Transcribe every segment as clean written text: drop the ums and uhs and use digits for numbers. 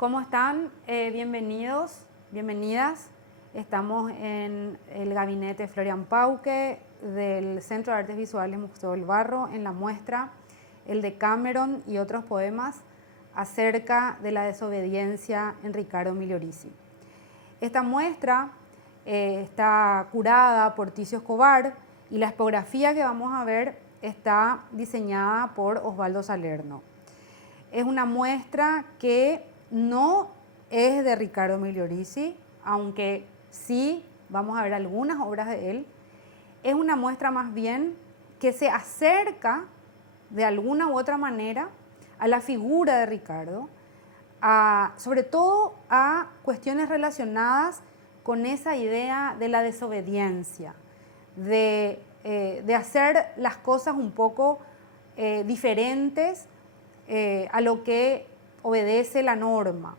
¿Cómo están? Bienvenidos, bienvenidas. Estamos en el gabinete Florian Pauke del Centro de Artes Visuales Museo del Barro en la muestra El Decameron y otros poemas acerca de la desobediencia en Riccardo Migliorisi. Esta muestra está curada por Ticio Escobar y la expografía que vamos a ver está diseñada por Osvaldo Salerno. Es una muestra que no es de Riccardo Migliorisi, aunque sí vamos a ver algunas obras de él. Es una muestra más bien que se acerca de alguna u otra manera a la figura de Riccardo, sobre todo a cuestiones relacionadas con esa idea de la desobediencia, de hacer las cosas un poco diferentes a lo que obedece la norma.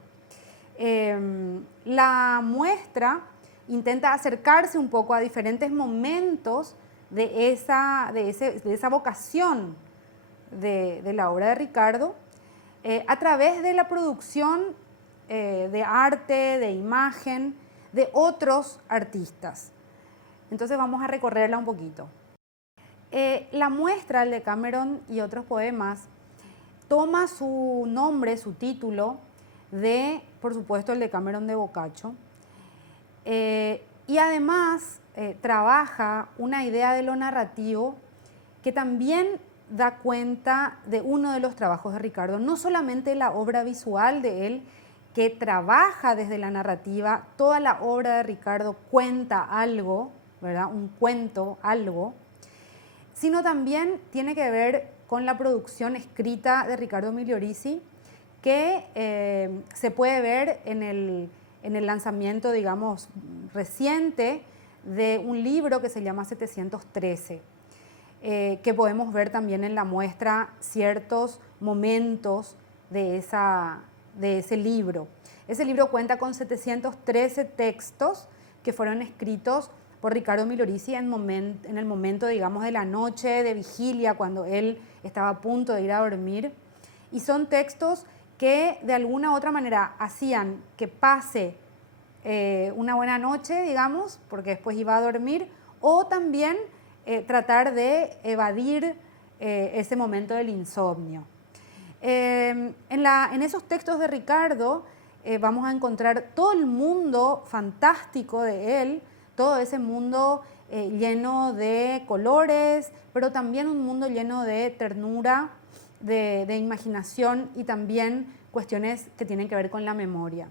La muestra intenta acercarse un poco a diferentes momentos de esa vocación de la obra de Riccardo a través de la producción de arte, de imagen, de otros artistas. Entonces vamos a recorrerla un poquito. La muestra, el Decameron y otros poemas, toma su nombre, su título, de, por supuesto, el Decameron de Boccaccio, y además trabaja una idea de lo narrativo que también da cuenta de uno de los trabajos de Riccardo, no solamente la obra visual de él, que trabaja desde la narrativa, toda la obra de Riccardo cuenta algo, ¿verdad? Un cuento, algo, sino también tiene que ver con la producción escrita de Riccardo Migliorisi, que se puede ver en el lanzamiento, digamos, reciente de un libro que se llama 713, que podemos ver también en la muestra ciertos momentos de ese libro. Ese libro cuenta con 713 textos que fueron escritos por Riccardo Migliorisi en el momento, digamos, de la noche de vigilia, cuando él estaba a punto de ir a dormir. Y son textos que de alguna u otra manera hacían que pase una buena noche, digamos, porque después iba a dormir, o también tratar de evadir ese momento del insomnio. En esos textos de Riccardo vamos a encontrar todo el mundo fantástico de él, todo ese mundo lleno de colores, pero también un mundo lleno de ternura, de imaginación y también cuestiones que tienen que ver con la memoria.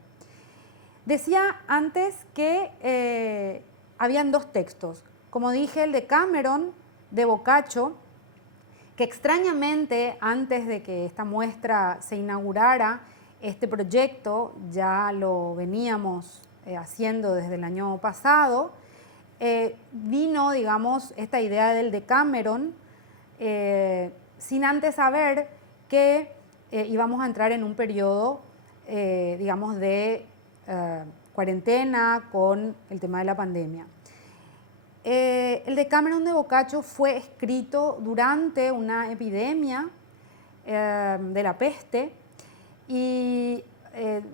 Decía antes que habían dos textos. Como dije, el Decameron de Boccaccio, que extrañamente antes de que esta muestra se inaugurara, este proyecto ya lo veníamos haciendo desde el año pasado, vino, digamos, esta idea del Decameron sin antes saber que íbamos a entrar en un periodo, digamos, de cuarentena con el tema de la pandemia. El Decameron de Boccaccio fue escrito durante una epidemia de la peste y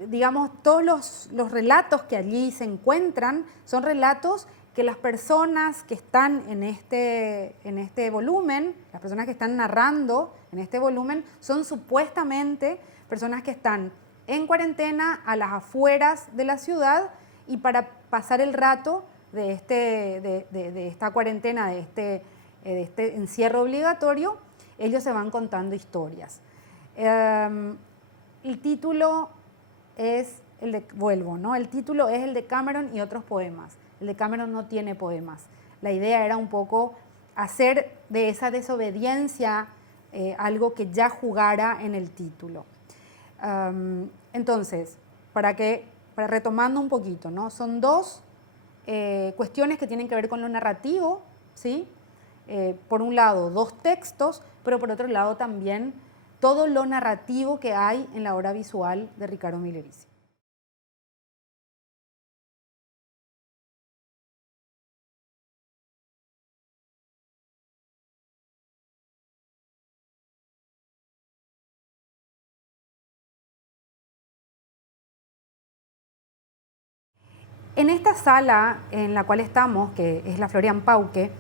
digamos, todos los relatos que allí se encuentran son relatos que las personas que están en este volumen, las personas que están narrando en este volumen, son supuestamente personas que están en cuarentena a las afueras de la ciudad y para pasar el rato de esta cuarentena, de este encierro obligatorio, ellos se van contando historias. El título es el título es El Decameron y otros poemas. El Decameron no tiene poemas. La idea era un poco hacer de esa desobediencia algo que ya jugara en el título. Entonces, retomando un poquito, ¿no? Son dos cuestiones que tienen que ver con lo narrativo, ¿sí? Por un lado, dos textos, pero por otro lado también todo lo narrativo que hay en la obra visual de Riccardo Migliorisi. En esta sala en la cual estamos, que es la Florian Pauque,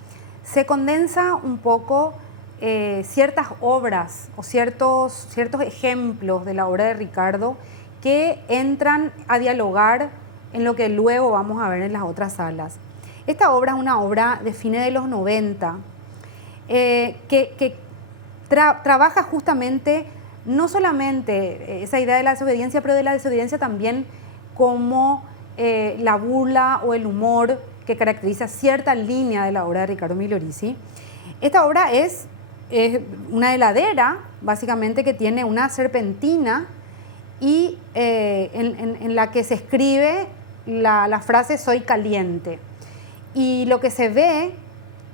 se condensa un poco ciertas obras o ciertos ejemplos de la obra de Ricardo que entran a dialogar en lo que luego vamos a ver en las otras salas. Esta obra es una obra de fines de los 90 que trabaja justamente no solamente esa idea de la desobediencia, pero de la desobediencia también como la burla o el humor que caracteriza cierta línea de la obra de Riccardo Migliorisi. Esta obra es una heladera, básicamente, que tiene una serpentina y en la que se escribe la frase "soy caliente". Y lo que se ve,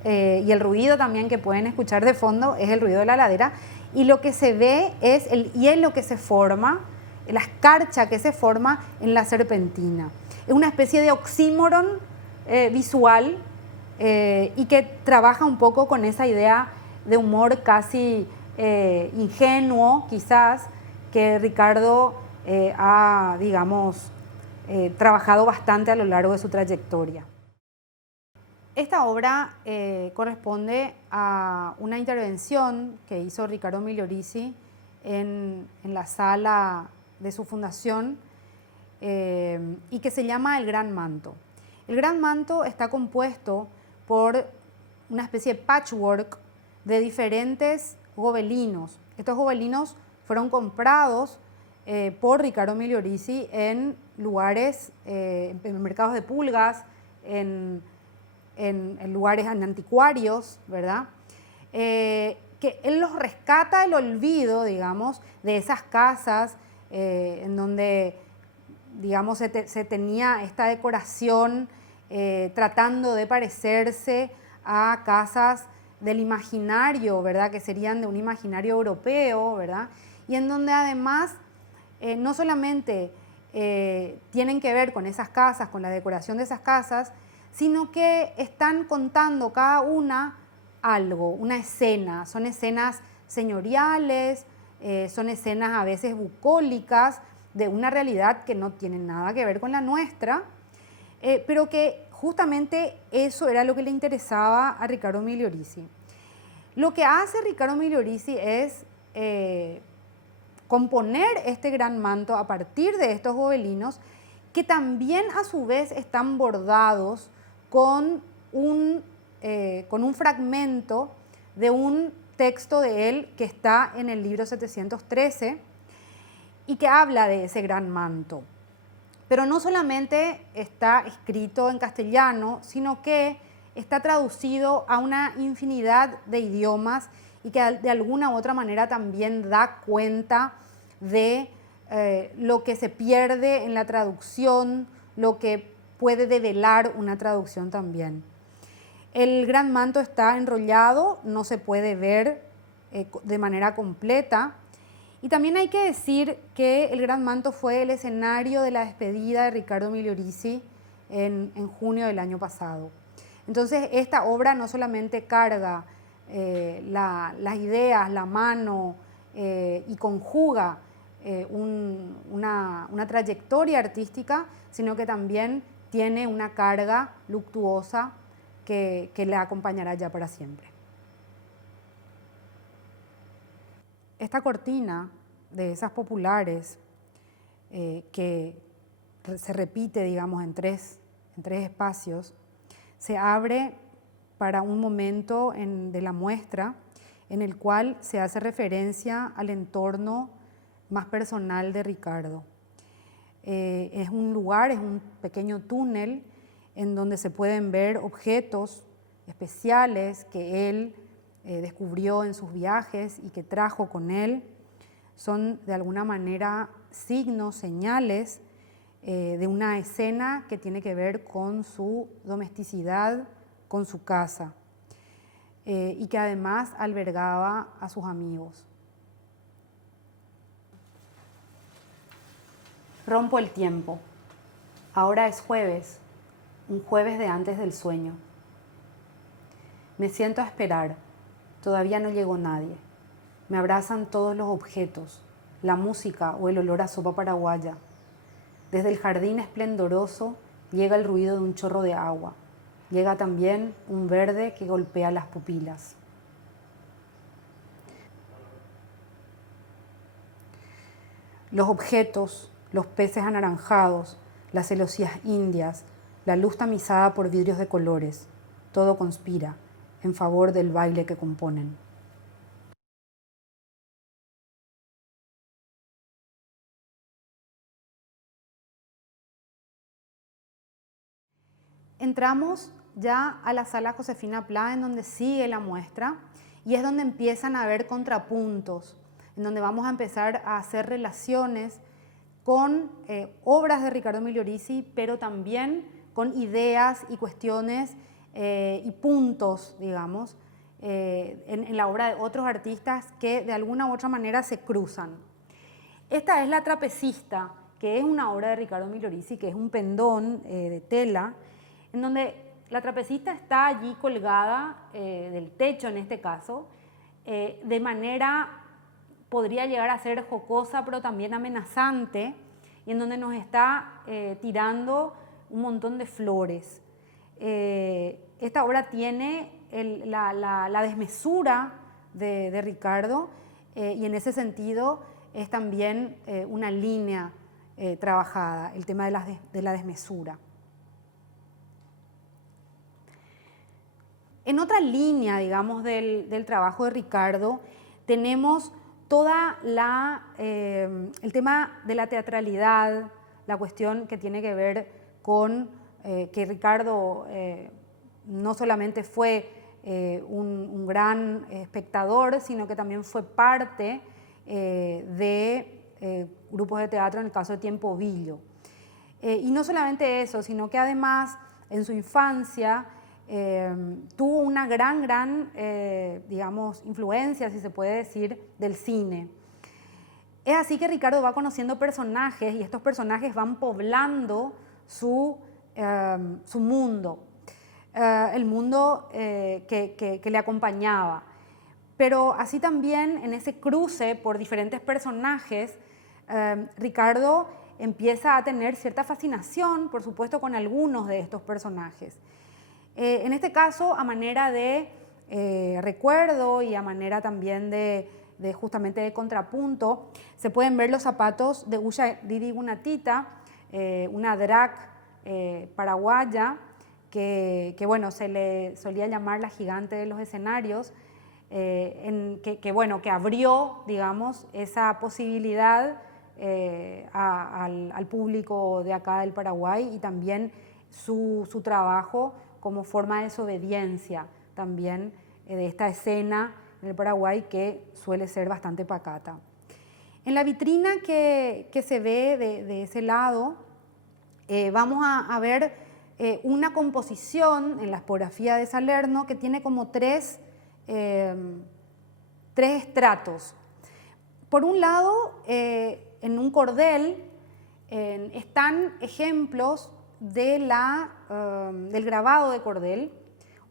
y el ruido también que pueden escuchar de fondo, es el ruido de la heladera, y lo que se ve es el hielo que se forma, la escarcha que se forma en la serpentina. Es una especie de oxímoron visual y que trabaja un poco con esa idea de humor casi ingenuo, quizás, que Ricardo ha, digamos, trabajado bastante a lo largo de su trayectoria. Esta obra corresponde a una intervención que hizo Riccardo Migliorisi en la sala de su fundación y que se llama El Gran Manto. El Gran Manto está compuesto por una especie de patchwork de diferentes gobelinos. Estos gobelinos fueron comprados por Riccardo Migliorisi en lugares, en mercados de pulgas, en lugares anticuarios, ¿verdad? Que él los rescata del olvido, digamos, de esas casas en donde, digamos, se tenía esta decoración tratando de parecerse a casas del imaginario, ¿verdad? Que serían de un imaginario europeo, ¿verdad? Y en donde además no solamente tienen que ver con esas casas, con la decoración de esas casas, sino que están contando cada una algo, una escena. Son escenas señoriales, son escenas a veces bucólicas de una realidad que no tiene nada que ver con la nuestra, pero que justamente eso era lo que le interesaba a Riccardo Migliorisi. Lo que hace Riccardo Migliorisi es componer este gran manto a partir de estos gobelinos que también a su vez están bordados con un fragmento de un texto de él que está en el libro 713 y que habla de ese gran manto. Pero no solamente está escrito en castellano, sino que está traducido a una infinidad de idiomas y que de alguna u otra manera también da cuenta de lo que se pierde en la traducción, lo que puede develar una traducción también. El gran manto está enrollado, no se puede ver de manera completa. Y también hay que decir que el gran manto fue el escenario de la despedida de Riccardo Migliorisi en junio del año pasado. Entonces esta obra no solamente carga las ideas, la mano y conjuga una trayectoria artística, sino que también tiene una carga luctuosa que le acompañará ya para siempre. Esta cortina de esas populares que se repite, digamos, en tres espacios, se abre para un momento de la muestra en el cual se hace referencia al entorno más personal de Ricardo. Es un lugar, es un pequeño túnel en donde se pueden ver objetos especiales que él descubrió en sus viajes y que trajo con él. Son de alguna manera signos, señales de una escena que tiene que ver con su domesticidad, con su casa, y que además albergaba a sus amigos. Rompo el tiempo. Ahora es jueves, un jueves de antes del sueño. Me siento a esperar. Todavía no llegó nadie. Me abrazan todos los objetos, la música o el olor a sopa paraguaya. Desde el jardín esplendoroso llega el ruido de un chorro de agua, llega también un verde que golpea las pupilas. Los objetos, los peces anaranjados, las celosías indias, la luz tamizada por vidrios de colores, todo conspira en favor del baile que componen. Entramos ya a la sala Josefina Pla, en donde sigue la muestra, y es donde empiezan a haber contrapuntos, en donde vamos a empezar a hacer relaciones con obras de Ricardo Migliorisi, pero también con ideas y cuestiones y puntos, digamos, en la obra de otros artistas que de alguna u otra manera se cruzan. Esta es La trapecista, que es una obra de Ricardo Migliorisi, que es un pendón de tela, en donde la trapecista está allí colgada del techo en este caso, de manera, podría llegar a ser jocosa, pero también amenazante, y en donde nos está tirando un montón de flores. Esta obra tiene la desmesura de Ricardo, y en ese sentido es también una línea trabajada, el tema de la desmesura. En otra línea, digamos, del trabajo de Ricardo, tenemos toda el tema de la teatralidad, la cuestión que tiene que ver con que Ricardo no solamente fue un gran espectador, sino que también fue parte de grupos de teatro, en el caso de Tiempo Billo. Y no solamente eso, sino que además en su infancia tuvo una gran digamos, influencia, si se puede decir, del cine. Es así que Ricardo va conociendo personajes y estos personajes van poblando su mundo, el mundo que le acompañaba. Pero así también en ese cruce por diferentes personajes, Ricardo empieza a tener cierta fascinación, por supuesto, con algunos de estos personajes. En este caso, a manera de recuerdo y a manera también de justamente de contrapunto, se pueden ver los zapatos de Ulla Dirigunatita, una drag paraguaya que bueno, se le solía llamar la gigante de los escenarios, que abrió, digamos, esa posibilidad al público de acá del Paraguay, y también su trabajo como forma de desobediencia también de esta escena en el Paraguay, que suele ser bastante pacata. En la vitrina que se ve de ese lado, vamos a ver una composición en la expografía de Salerno que tiene como tres estratos. Por un lado, en un cordel están ejemplos del grabado de cordel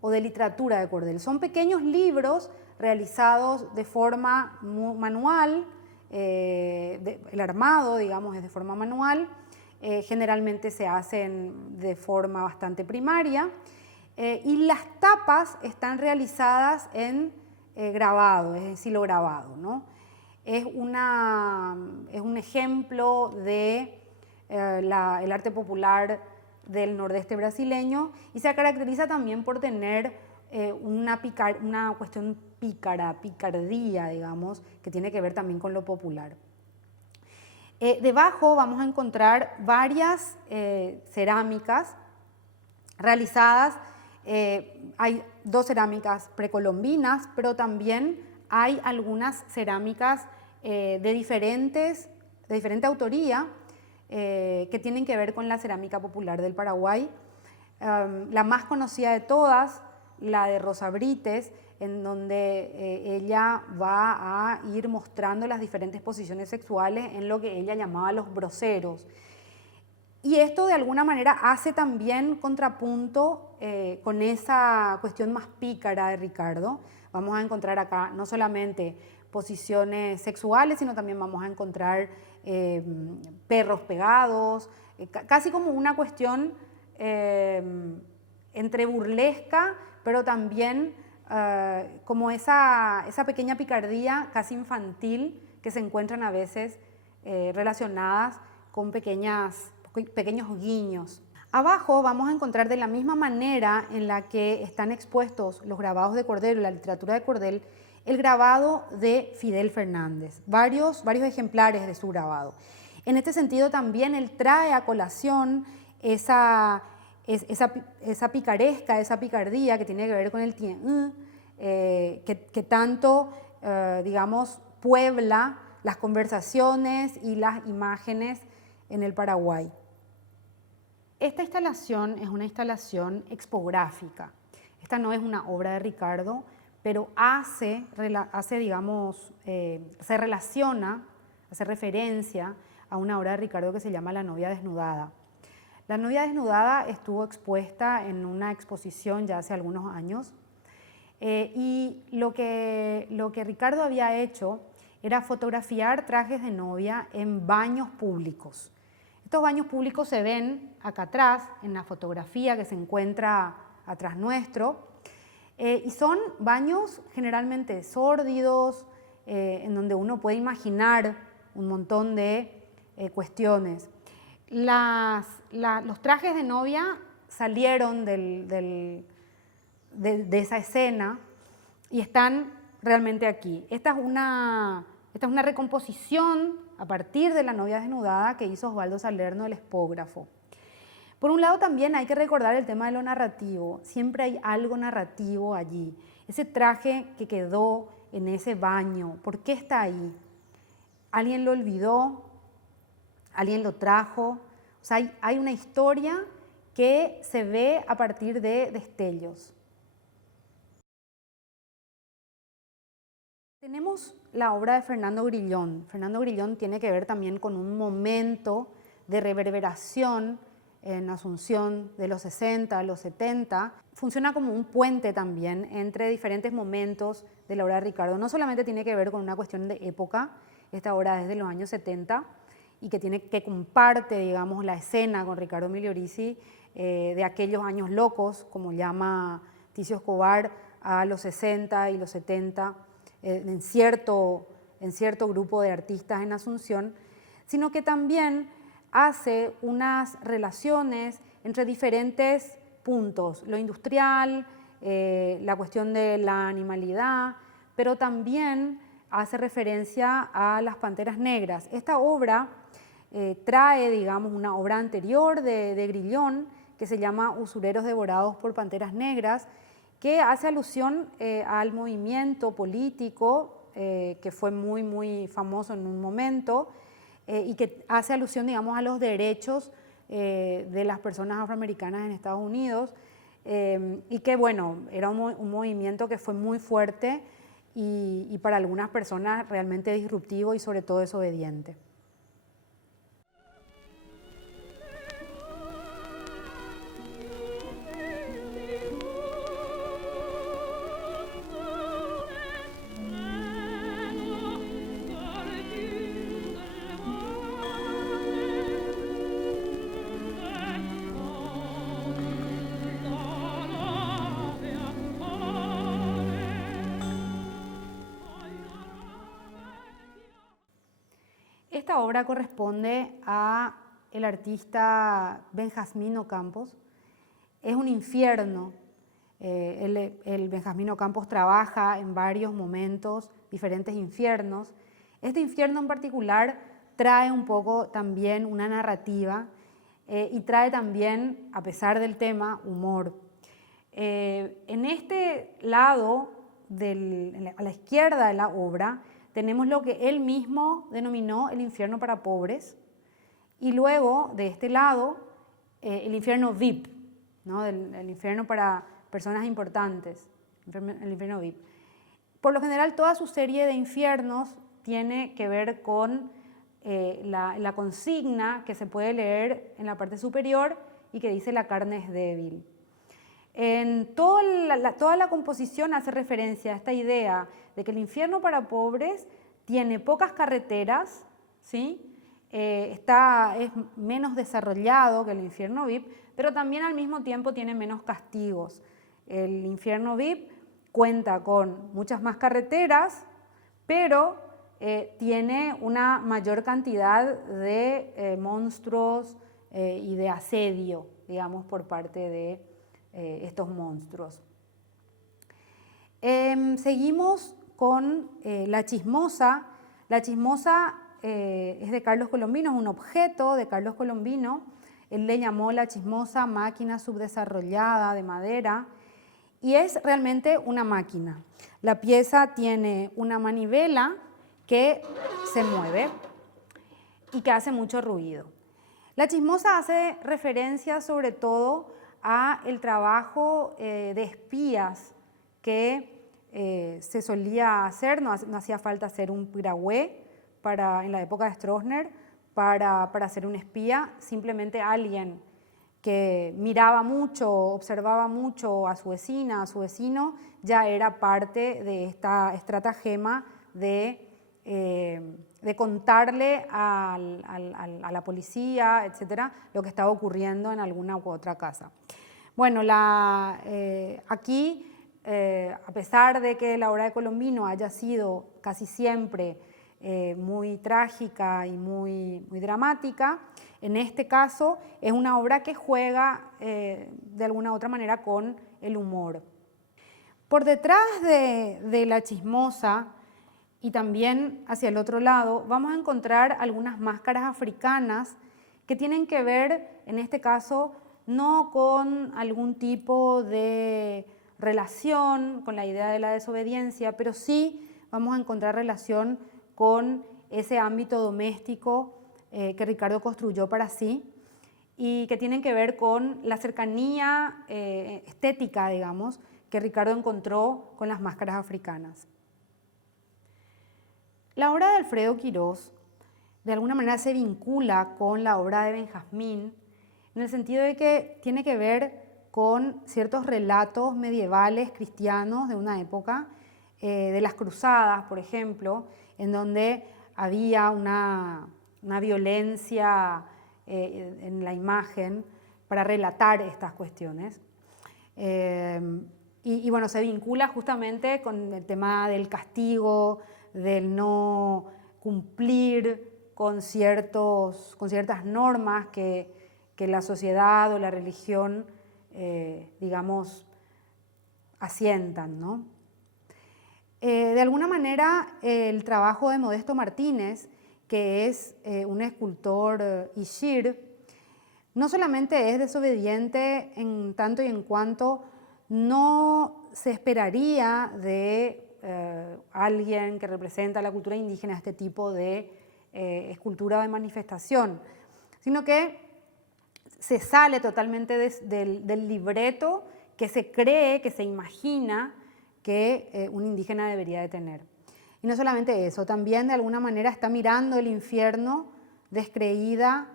o de literatura de cordel. Son pequeños libros realizados de forma manual, el armado, digamos, es de forma manual, generalmente se hacen de forma bastante primaria, y las tapas están realizadas en grabado, es decir, grabado, ¿no? Es un ejemplo de el arte popular del nordeste brasileño, y se caracteriza también por tener una cuestión picardía, digamos, que tiene que ver también con lo popular. Debajo vamos a encontrar varias cerámicas realizadas. Hay dos cerámicas precolombinas, pero también hay algunas cerámicas de diferente autoría, que tienen que ver con la cerámica popular del Paraguay. La más conocida de todas, la de Rosa Brites, en donde ella va a ir mostrando las diferentes posiciones sexuales en lo que ella llamaba los broceros. Y esto de alguna manera hace también contrapunto con esa cuestión más pícara de Ricardo. Vamos a encontrar acá no solamente posiciones sexuales, sino también vamos a encontrar perros pegados, casi como una cuestión entre burlesca, pero también como esa pequeña picardía casi infantil que se encuentran a veces relacionadas con pequeños guiños. Abajo vamos a encontrar de la misma manera en la que están expuestos los grabados de Cordel, la literatura de Cordel, el grabado de Fidel Fernández, varios ejemplares de su grabado. En este sentido también él trae a colación esa picaresca, esa picardía que tiene que ver con el tien, que tanto, digamos, puebla las conversaciones y las imágenes en el Paraguay. Esta instalación es una instalación expográfica. Esta no es una obra de Ricardo, pero digamos, se relaciona, hace referencia a una obra de Ricardo que se llama La novia desnudada. La novia desnudada estuvo expuesta en una exposición ya hace algunos años y lo que Ricardo había hecho era fotografiar trajes de novia en baños públicos. Estos baños públicos se ven acá atrás, en la fotografía que se encuentra atrás nuestro, y son baños generalmente sórdidos, en donde uno puede imaginar un montón de cuestiones. Los trajes de novia salieron de esa escena y están realmente aquí. Esta es una recomposición a partir de La novia desnudada que hizo Osvaldo Salerno, el expógrafo. Por un lado también hay que recordar el tema de lo narrativo. Siempre hay algo narrativo allí. Ese traje que quedó en ese baño, ¿por qué está ahí? ¿Alguien lo olvidó? ¿Alguien lo trajo? O sea, hay una historia que se ve a partir de destellos. Tenemos la obra de Fernando Grillón. Fernando Grillón tiene que ver también con un momento de reverberación en Asunción de los 60 a los 70. Funciona como un puente también entre diferentes momentos de la obra de Ricardo. No solamente tiene que ver con una cuestión de época, esta obra es de los años 70 y que comparte, digamos, la escena con Ricardo Migliorisi de aquellos años locos, como llama Ticio Escobar, a los 60 y los 70, en cierto grupo de artistas en Asunción, sino que también hace unas relaciones entre diferentes puntos, lo industrial, la cuestión de la animalidad, pero también hace referencia a las Panteras Negras. Esta obra trae, digamos, una obra anterior de Grillón que se llama Usureros devorados por Panteras Negras, que hace alusión al movimiento político que fue muy, muy famoso en un momento y que hace alusión, digamos, a los derechos de las personas afroamericanas en Estados Unidos y que, bueno, era un movimiento que fue muy fuerte y para algunas personas realmente disruptivo y sobre todo desobediente. Esta obra corresponde a el artista Benjamín Ocampos. Es un infierno. El Benjamín Ocampos trabaja en varios momentos, diferentes infiernos. Este infierno en particular trae un poco también una narrativa y trae también, a pesar del tema, humor. En este lado, a la izquierda de la obra, tenemos lo que él mismo denominó el infierno para pobres y luego de este lado el infierno VIP, ¿no? el infierno para personas importantes, el infierno VIP. Por lo general toda su serie de infiernos tiene que ver con la consigna que se puede leer en la parte superior y que dice la carne es débil. En toda la composición hace referencia a esta idea de que el infierno para pobres tiene pocas carreteras, ¿sí? es menos desarrollado que el infierno VIP, pero también al mismo tiempo tiene menos castigos. El infierno VIP cuenta con muchas más carreteras, pero tiene una mayor cantidad de monstruos y de asedio, digamos, por parte de estos monstruos. Seguimos con La Chismosa. La Chismosa es de Carlos Colombino, es un objeto de Carlos Colombino. Él le llamó La Chismosa máquina subdesarrollada de madera y es realmente una máquina. La pieza tiene una manivela que se mueve y que hace mucho ruido. La Chismosa hace referencia sobre todo a el trabajo de espías que se solía hacer, no hacía falta ser un piragüé en la época de Stroessner para ser un espía, simplemente alguien que miraba mucho, observaba mucho a su vecina, a su vecino, ya era parte de esta estratagema de contarle a la policía, etcétera, lo que estaba ocurriendo en alguna u otra casa. Bueno, aquí, a pesar de que la obra de Colombino haya sido casi siempre muy trágica y muy dramática, en este caso es una obra que juega de alguna u otra manera con el humor. Por detrás de La Chismosa y también hacia el otro lado vamos a encontrar algunas máscaras africanas que tienen que ver, en este caso, no con algún tipo de relación con la idea de la desobediencia, pero sí vamos a encontrar relación con ese ámbito doméstico que Ricardo construyó para sí y que tienen que ver con la cercanía estética, digamos, que Ricardo encontró con las máscaras africanas. La obra de Alfredo Quirós de alguna manera se vincula con la obra de Benjamín en el sentido de que tiene que ver con ciertos relatos medievales cristianos de una época, de las cruzadas, por ejemplo, en donde había una violencia en la imagen para relatar estas cuestiones. Y bueno, se vincula justamente con el tema del castigo, del no cumplir con ciertas normas que la sociedad o la religión, digamos, asientan, ¿no? De alguna manera, el trabajo de Modesto Martínez, que es un escultor ishir, no solamente es desobediente en tanto y en cuanto no se esperaría de alguien que representa la cultura indígena este tipo de escultura o de manifestación, sino que se sale totalmente del libreto que se cree, que se imagina que un indígena debería de tener. Y no solamente eso, también de alguna manera está mirando el infierno descreída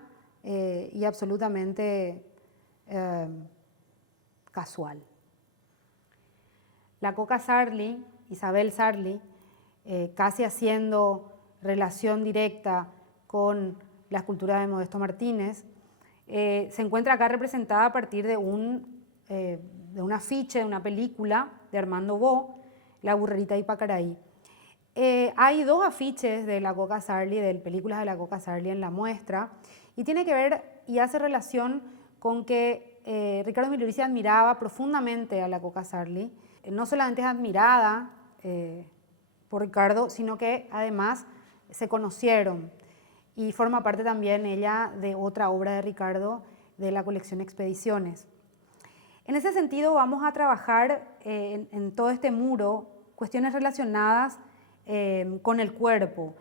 y absolutamente casual. La Coca Sarli, Isabel Sarli, casi haciendo relación directa con la escultura de Modesto Martínez, se encuentra acá representada a partir de un afiche de una película de Armando Bo, La Burrerita de Pacaraí. Hay dos afiches de la Coca Sarli, de películas de la Coca Sarli en la muestra, y tiene que ver y hace relación con que Ricardo Milurici admiraba profundamente a la Coca Sarli. No solamente es admirada por Ricardo, sino que además se conocieron y forma parte también ella de otra obra de Ricardo de la colección Expediciones. En ese sentido vamos a trabajar en todo este muro cuestiones relacionadas con el cuerpo.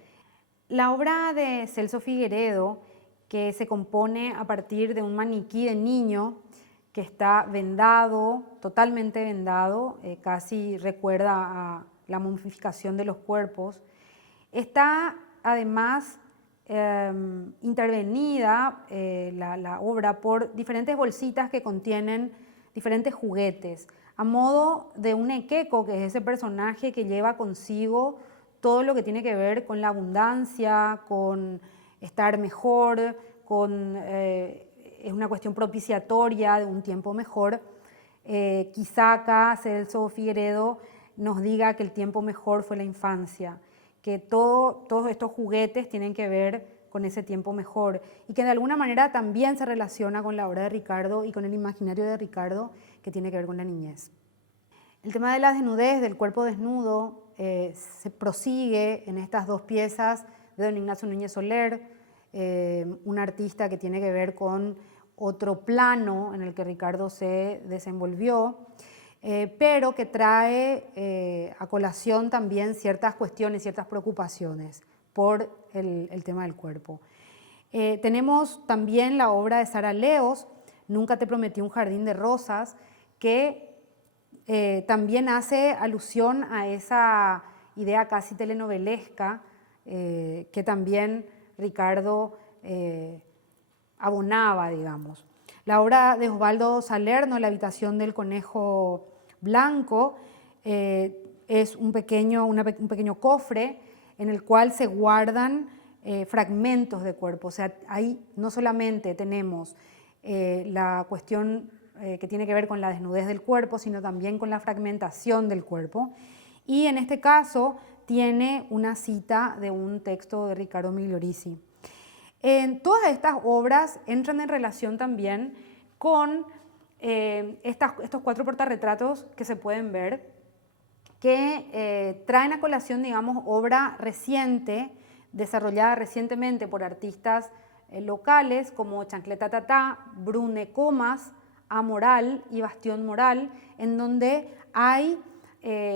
La obra de Celso Figueredo, que se compone a partir de un maniquí de niño que está vendado, totalmente vendado, casi recuerda a la momificación de los cuerpos, está además intervenida la obra por diferentes bolsitas que contienen diferentes juguetes, a modo de un equeco, que es ese personaje que lleva consigo todo lo que tiene que ver con la abundancia, con estar mejor, es una cuestión propiciatoria de un tiempo mejor. Quizá acá Celso Figueredo nos diga que el tiempo mejor fue la infancia, que todos estos juguetes tienen que ver con ese tiempo mejor y que de alguna manera también se relaciona con la obra de Ricardo y con el imaginario de Ricardo que tiene que ver con la niñez. El tema de la desnudez, del cuerpo desnudo, se prosigue en estas dos piezas de don Ignacio Núñez Soler, un artista que tiene que ver con otro plano en el que Ricardo se desenvolvió, pero que trae a colación también ciertas cuestiones, ciertas preocupaciones por el tema del cuerpo. Tenemos también la obra de Sara Leos, Nunca te prometí un jardín de rosas, que también hace alusión a esa idea casi telenovelesca que también Ricardo abonaba, digamos. La obra de Osvaldo Salerno, La habitación del conejo blanco, es un pequeño cofre en el cual se guardan fragmentos de cuerpo. O sea, ahí no solamente tenemos la cuestión que tiene que ver con la desnudez del cuerpo, sino también con la fragmentación del cuerpo. Y en este caso tiene una cita de un texto de Riccardo Migliorisi. En todas estas obras entran en relación también con estos 4 portarretratos que se pueden ver, que traen a colación, digamos, obra reciente, desarrollada recientemente por artistas locales como Chancleta Tatá, Brune Comas, Amoral y Bastión Moral, en donde hay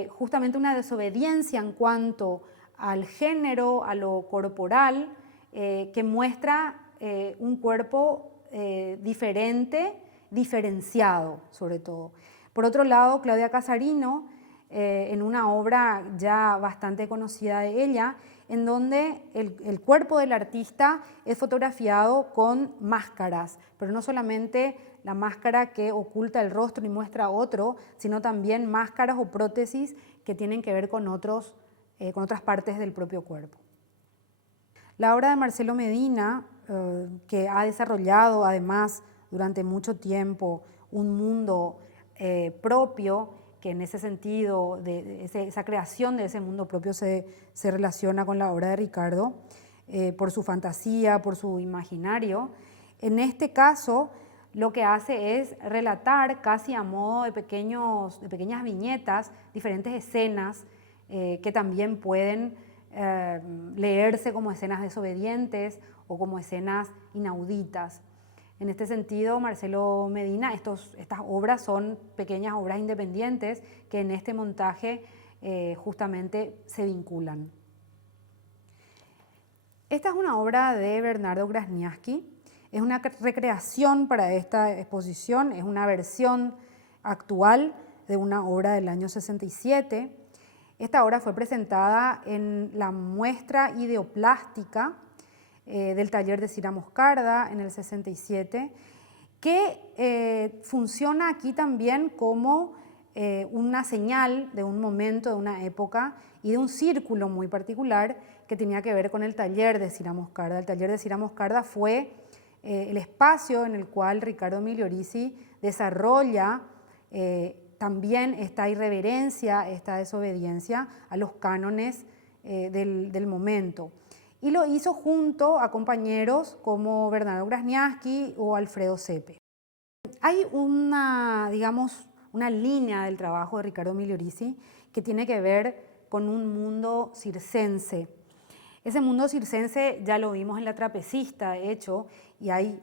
justamente una desobediencia en cuanto al género, a lo corporal, que muestra un cuerpo diferente, diferenciado sobre todo. Por otro lado, Claudia Casarino, en una obra ya bastante conocida de ella, en donde el cuerpo del artista es fotografiado con máscaras, pero no solamente la máscara que oculta el rostro y muestra otro, sino también máscaras o prótesis que tienen que ver con otras partes del propio cuerpo. La obra de Marcelo Medina, que ha desarrollado además durante mucho tiempo un mundo propio, que en ese sentido, esa creación de ese mundo propio se relaciona con la obra de Ricardo, por su fantasía, por su imaginario. En este caso, lo que hace es relatar casi a modo de pequeñas viñetas, diferentes escenas que también pueden leerse como escenas desobedientes o como escenas inauditas. En este sentido, Marcelo Medina, estas obras son pequeñas obras independientes que en este montaje justamente se vinculan. Esta es una obra de Bernardo Grasniaski, es una recreación para esta exposición, es una versión actual de una obra del año 67. Esta obra fue presentada en la muestra ideoplástica del taller de Cira Moscarda en el 67, que funciona aquí también como una señal de un momento, de una época y de un círculo muy particular que tenía que ver con el taller de Cira Moscarda. El taller de Cira Moscarda fue el espacio en el cual Riccardo Migliorisi desarrolla también esta irreverencia, esta desobediencia a los cánones del momento. Y lo hizo junto a compañeros como Bernardo Grasniaski o Alfredo Sepe. Hay una línea del trabajo de Riccardo Migliorisi que tiene que ver con un mundo circense. Ese mundo circense ya lo vimos en La trapecista, de hecho, y hay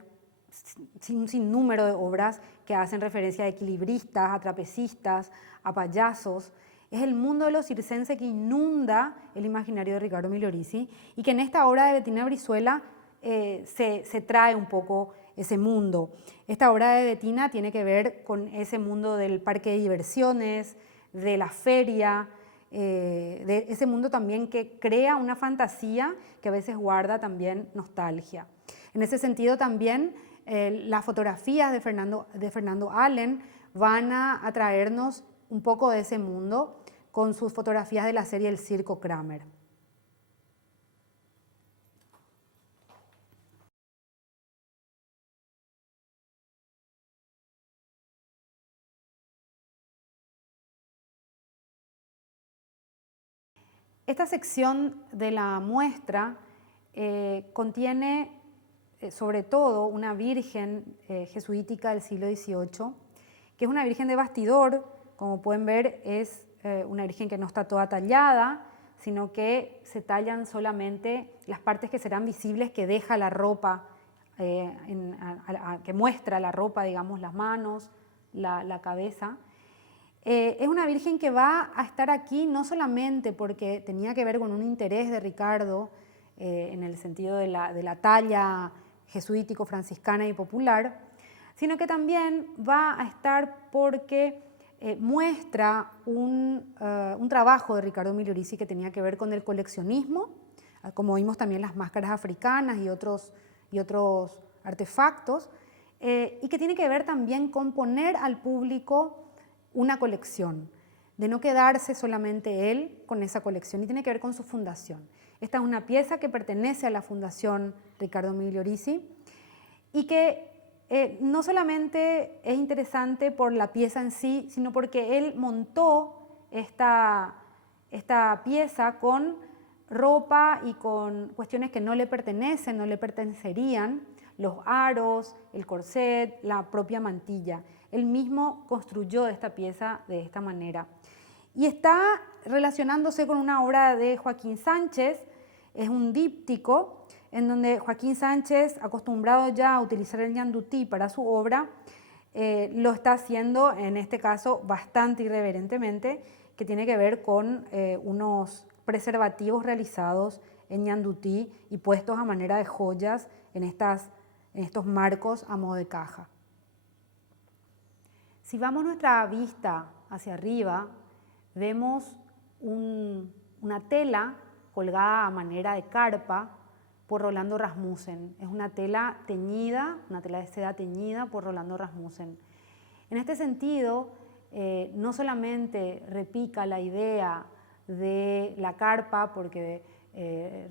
un sinnúmero de obras que hacen referencia a equilibristas, a trapecistas, a payasos. Es el mundo de los circenses que inunda el imaginario de Riccardo Migliorisi y que en esta obra de Bettina Brizuela se trae un poco ese mundo. Esta obra de Bettina tiene que ver con ese mundo del parque de diversiones, de la feria, de ese mundo también que crea una fantasía que a veces guarda también nostalgia. En ese sentido también las fotografías de Fernando Allen van a traernos un poco de ese mundo con sus fotografías de la serie El Circo Kramer. Esta sección de la muestra contiene sobre todo una virgen jesuítica del siglo XVIII, que es una virgen de bastidor. Como pueden ver, es una virgen que no está toda tallada, sino que se tallan solamente las partes que serán visibles, que deja la ropa, que muestra la ropa, digamos, las manos, la cabeza. Es una virgen que va a estar aquí no solamente porque tenía que ver con un interés de Ricardo, en el sentido de la talla jesuítico, franciscana y popular, sino que también va a estar porque muestra un trabajo de Ricardo Migliorisi que tenía que ver con el coleccionismo, como vimos también las máscaras africanas y otros artefactos, y que tiene que ver también con poner al público una colección, de no quedarse solamente él con esa colección, y tiene que ver con su fundación. Esta es una pieza que pertenece a la Fundación Ricardo Migliorisi y que no solamente es interesante por la pieza en sí, sino porque él montó esta pieza con ropa y con cuestiones que no le pertenecen, no le pertenecerían, los aros, el corset, la propia mantilla. Él mismo construyó esta pieza de esta manera. Y está relacionándose con una obra de Joaquín Sánchez, es un díptico, en donde Joaquín Sánchez, acostumbrado ya a utilizar el ñandutí para su obra, lo está haciendo, en este caso, bastante irreverentemente, que tiene que ver con unos preservativos realizados en ñandutí y puestos a manera de joyas en estos marcos a modo de caja. Si vamos nuestra vista hacia arriba, vemos una tela colgada a manera de carpa por Rolando Rasmussen. Es una tela teñida, una tela de seda teñida por Rolando Rasmussen. En este sentido, no solamente repica la idea de la carpa, porque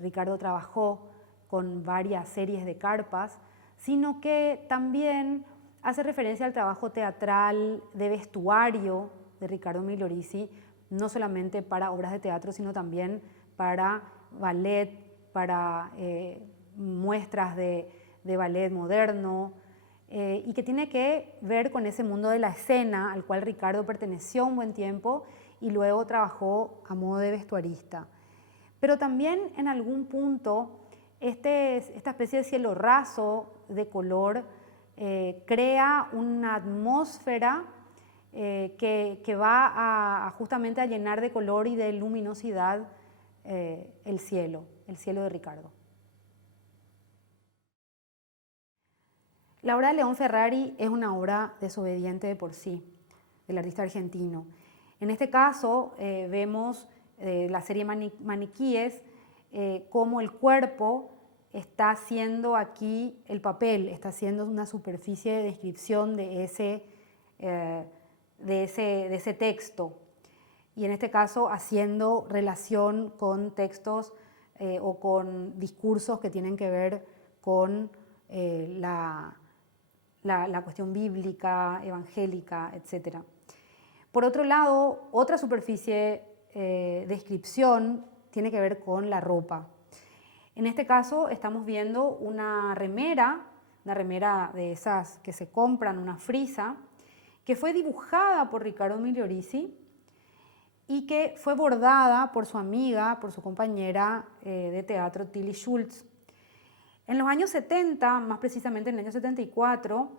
Ricardo trabajó con varias series de carpas, sino que también hace referencia al trabajo teatral de vestuario de Ricardo Migliorisi, no solamente para obras de teatro, sino también para ballet, para muestras de ballet moderno, y que tiene que ver con ese mundo de la escena al cual Ricardo perteneció un buen tiempo y luego trabajó a modo de vestuarista. Pero también en algún punto esta especie de cielo raso de color crea una atmósfera que va justamente a llenar de color y de luminosidad el cielo de Ricardo. La obra de León Ferrari es una obra desobediente de por sí, del artista argentino. En este caso vemos la serie Maniquíes, cómo el cuerpo está haciendo aquí el papel, está haciendo una superficie de descripción de ese texto, y en este caso haciendo relación con textos o con discursos que tienen que ver con la cuestión bíblica, evangélica, etc. Por otro lado, otra superficie de descripción tiene que ver con la ropa. En este caso estamos viendo una remera de esas que se compran, una frisa, que fue dibujada por Ricardo Migliorisi y que fue bordada por su amiga, por su compañera de teatro, Tilly Schultz. En los años 70, más precisamente en el año 74,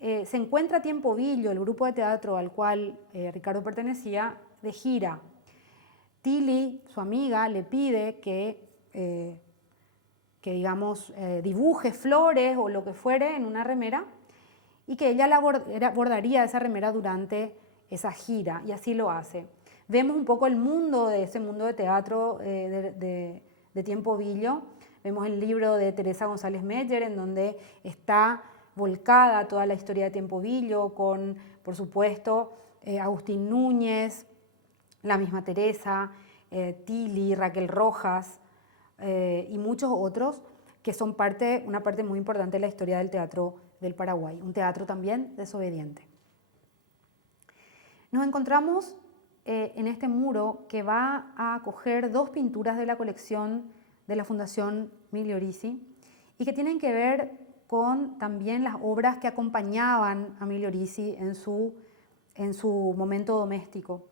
se encuentra Tiempo Billo, el grupo de teatro al cual Ricardo pertenecía, de gira. Tilly, su amiga, le pide que digamos, dibuje flores o lo que fuere en una remera y que ella bordaría esa remera durante esa gira, y así lo hace. Vemos un poco el mundo de ese mundo de teatro de Tiempo Billo. Vemos el libro de Teresa González Meyer, en donde está volcada toda la historia de Tiempo Billo, con, por supuesto, Agustín Núñez, la misma Teresa, Tilly, Raquel Rojas y muchos otros que son una parte muy importante de la historia del teatro del Paraguay, un teatro también desobediente. Nos encontramos en este muro que va a acoger 2 pinturas de la colección de la Fundación Migliorisi y que tienen que ver con también las obras que acompañaban a Migliorisi en su momento doméstico.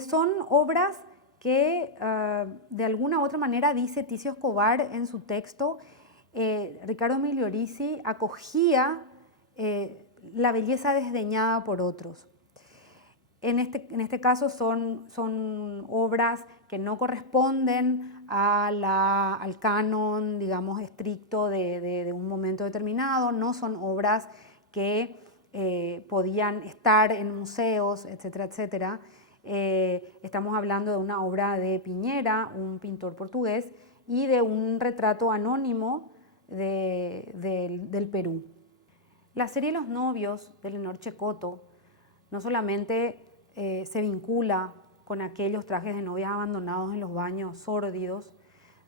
Son obras que de alguna u otra manera, dice Ticio Escobar en su texto, Ricardo Migliorisi acogía la belleza desdeñada por otros. En este caso son obras que no corresponden al canon, digamos, estricto de un momento determinado, no son obras que podían estar en museos, etcétera, etcétera. Estamos hablando de una obra de Piñera, un pintor portugués, y de un retrato anónimo del Perú. La serie Los novios de Leonor Cecotto no solamente se vincula con aquellos trajes de novias abandonados en los baños sórdidos,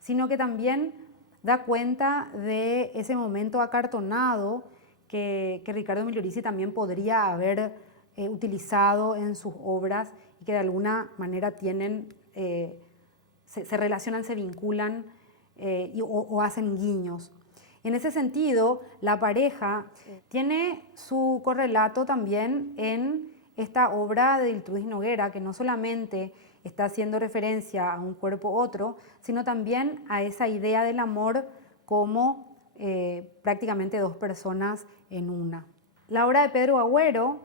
sino que también da cuenta de ese momento acartonado que Ricardo Migliorisi también podría haber utilizado en sus obras y que de alguna manera se relacionan, se vinculan o hacen guiños. En ese sentido, la pareja tiene su correlato también en esta obra de Diltrudis Noguera, que no solamente está haciendo referencia a un cuerpo otro, sino también a esa idea del amor como prácticamente 2 personas en una. La obra de Pedro Agüero,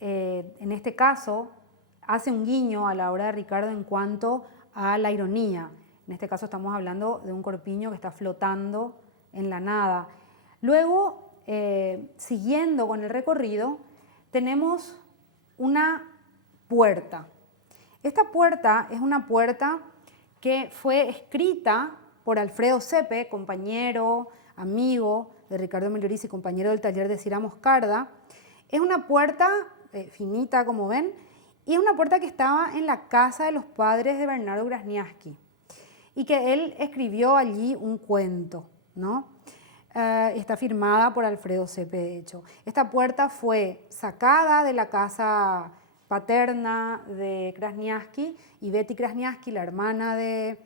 en este caso, hace un guiño a la obra de Ricardo en cuanto a la ironía. En este caso estamos hablando de un corpiño que está flotando en la nada. Luego, siguiendo con el recorrido, tenemos una puerta. Esta puerta es una puerta que fue escrita por Alfredo Sepe, compañero, amigo de Ricardo Migliorisi, compañero del taller de Cira Moscarda. Es una puerta finita, como ven, y es una puerta que estaba en la casa de los padres de Bernardo Grasniaski y que él escribió allí un cuento, ¿no? Está firmada por Alfredo Sepe, de hecho. Esta puerta fue sacada de la casa paterna de Krasniaski y Betty Krasniaski, la hermana de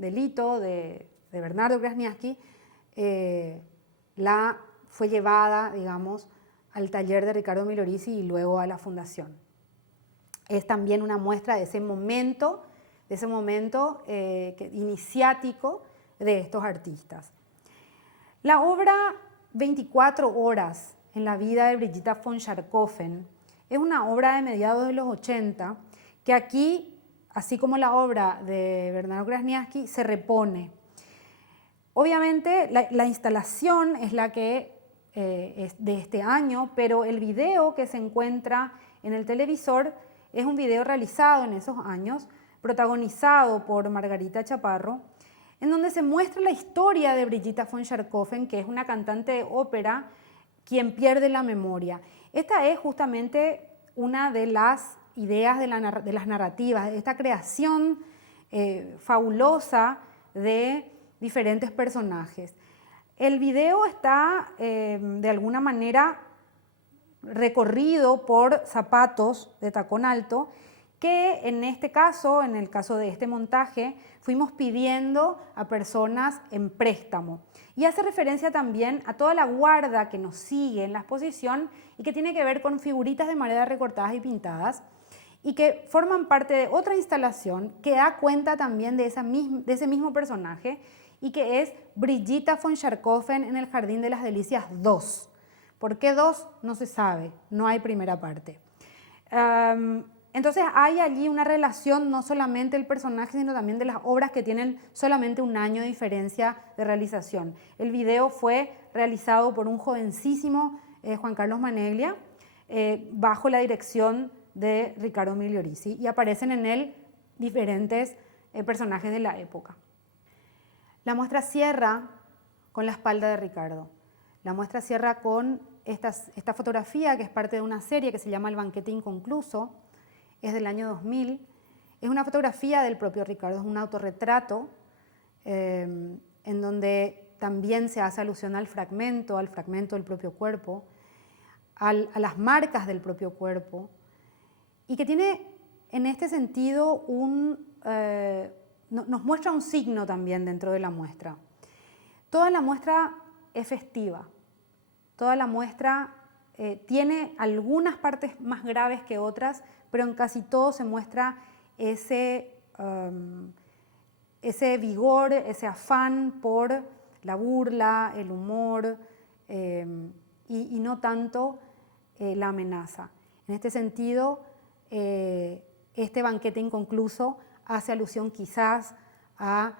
Lito, de Bernardo Krasniaski, fue llevada, digamos, al taller de Ricardo Migliorisi y luego a la fundación. Es también una muestra de ese momento iniciático de estos artistas. La obra 24 horas en la vida de Brigitta von Schärkofen es una obra de mediados de los 80 que aquí, así como la obra de Bernardo Krasniaski, se repone. Obviamente la instalación es la que es de este año, pero el video que se encuentra en el televisor es un video realizado en esos años, protagonizado por Margarita Chaparro, en donde se muestra la historia de Brigitta von Schärkofen, que es una cantante de ópera quien pierde la memoria. Esta es justamente una de las ideas de las narrativas, de esta creación fabulosa de diferentes personajes. El video está de alguna manera recorrido por zapatos de tacón alto que en este caso, en el caso de este montaje, fuimos pidiendo a personas en préstamo. Y hace referencia también a toda la guarda que nos sigue en la exposición y que tiene que ver con figuritas de madera recortadas y pintadas y que forman parte de otra instalación que da cuenta también de ese mismo personaje y que es Brigitta von Schärkofen en el Jardín de las Delicias 2. ¿Por qué 2? No se sabe, no hay primera parte. Entonces hay allí una relación no solamente del personaje, sino también de las obras que tienen solamente un año de diferencia de realización. El video fue realizado por un jovencísimo Juan Carlos Maneglia, bajo la dirección de Ricardo Migliorisi, y aparecen en él diferentes personajes de la época. La muestra cierra con la espalda de Ricardo. La muestra cierra con esta fotografía que es parte de una serie que se llama El banquete inconcluso. Es del año 2000, es una fotografía del propio Ricardo, es un autorretrato en donde también se hace alusión al fragmento del propio cuerpo, a las marcas del propio cuerpo, y que tiene en este sentido nos muestra un signo también dentro de la muestra. Toda la muestra es festiva, toda la muestra tiene algunas partes más graves que otras, pero en casi todo se muestra ese vigor, ese afán por la burla, el humor y no tanto la amenaza. En este sentido, este banquete inconcluso hace alusión quizás a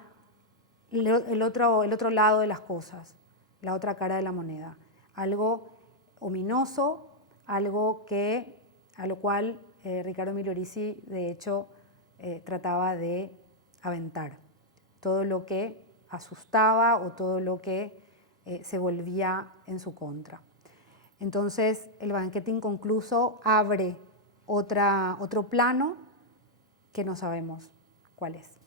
el otro lado de las cosas, la otra cara de la moneda, algo ominoso, algo a lo cual Riccardo Emilio Ricci de hecho trataba de aventar, todo lo que asustaba o todo lo que se volvía en su contra. Entonces el banquete inconcluso abre otro plano que no sabemos cuál es.